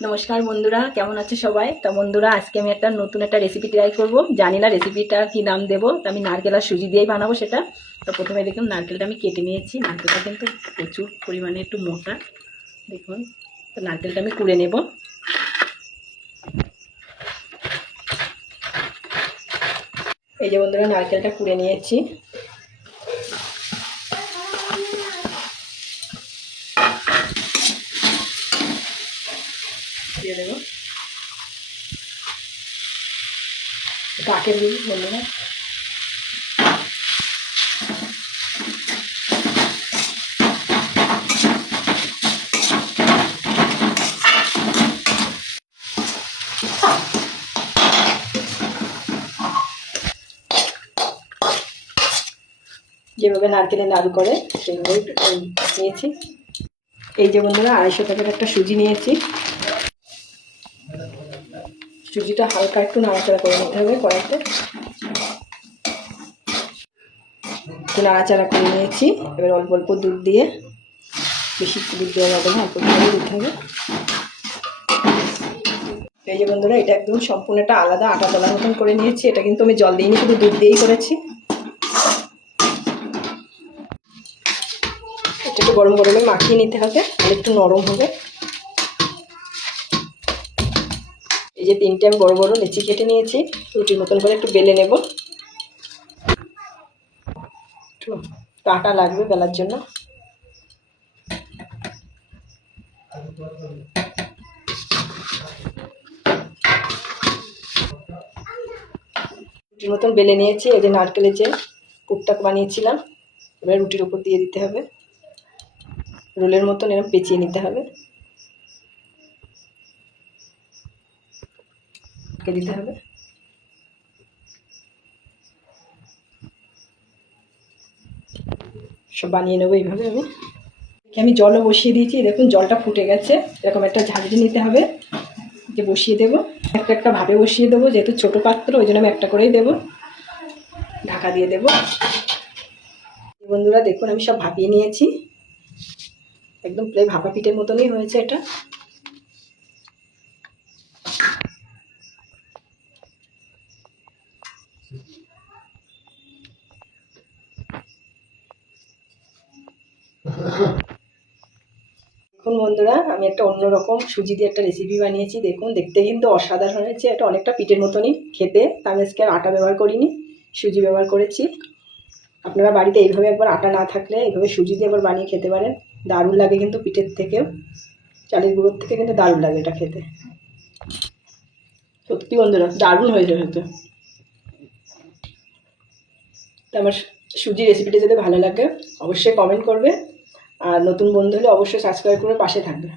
नमस्कार बंधुरा केमन आछो सबाई। तो बंधुरा आज के आमी एक नतून एक रेसिपि ट्राई करब। जानी ना रेसिपिटा कि नाम देव, तो आमी नारकेल और सुजी दिएई बानाबो सेटा। तो प्रथमे देखुन नारकेलटा आमी केटे निয়েছি। नारकेलटा किन्तु प्रचुर परिमाणे एकटु मोटा देखुन। तो नारकेलटा आमी कुड़े नेब। এই যে বন্ধুরা নারকেলটা কুড়ে নিয়েছি। দিয়ে দেবো কাকের দিই বন্ধুরা। যেভাবে নারকেলের নাড়ু করে সেইভাবে নিয়েছি। এই যে বন্ধুরা 250 টাকার একটা সুজি নিয়েছি। সুজিটা হালকা একটু নাড়াচাড়া করে নিতে হবে কড়াইতে। একটু নাড়াচাড়া করে নিয়েছি। এবার অল্প অল্প দুধ দিয়ে, বেশি দুধ দেওয়া যাবে না, অল্প অল্প দিতে হবে। এই যে বন্ধুরা এটা একদম সম্পূর্ণ একটা আলাদা আটা দলার মতন করে নিয়েছি। এটা কিন্তু আমি জল দিইনি, শুধু দুধ দিয়েই করেছি। এটা একটু গরম গরমে মাখিয়ে নিতে হবে, আর একটু নরম হবে। এই যে 3টে আমি বড় বড় লেচি কেটে নিয়েছি, রুটির মতন করে একটু বেলে নেব। একটু কাটা লাগবে বেলার জন্য। রুটির মতন বেলে নিয়েছি। এই যে নারকেলের যে পুরটা বানিয়েছিলাম, এবার রুটির উপর দিয়ে দিতে হবে। রোলের মতন এরকম পেঁচিয়ে নিতে হবে, দিতে হবে। সব বানিয়ে নেবো এইভাবে। আমি জলও বসিয়ে দিয়েছি, দেখুন জলটা ফুটে গেছে। এরকম একটা ঝাঁঝরি নিতে হবে, যে বসিয়ে দেবো। একটা একটা ভাবে বসিয়ে দেবো, যেহেতু ছোটো পাত্র ওই জন্য আমি একটা করেই দেবো। ঢাকা দিয়ে দেবো। বন্ধুরা দেখুন আমি সব ভাপিয়ে নিয়েছি, একদম প্রায় ভাপা পিঠের মতনই হয়েছে এটা। দেখুন বন্ধুরা আমি একটা অন্যরকম সুজি দিয়ে একটা রেসিপি বানিয়েছি। দেখুন দেখতে কিন্তু অসাধারণ হয়েছে। এটা অনেকটা পিঠের মতনই খেতে। আমি আজকে আর আটা ব্যবহার করিনি, সুজি ব্যবহার করেছি। আপনারা বাড়িতে এইভাবে একবার আটা না থাকলে এইভাবে সুজি দিয়ে একবার বানিয়ে খেতে পারেন। দারুণ লাগে কিন্তু পিঠের থেকেও, চালের গুঁড়োর থেকে কিন্তু দারুণ লাগে এটা খেতে। সত্যি বন্ধুরা দারুণ হয়েছে হয়তো। তো আমার সুজি রেসিপিটা যদি ভালো লাগে অবশ্যই কমেন্ট করবে, আর নতুন বন্ধু হলে অবশ্যই সাবস্ক্রাইব করে পাশে থাকবে।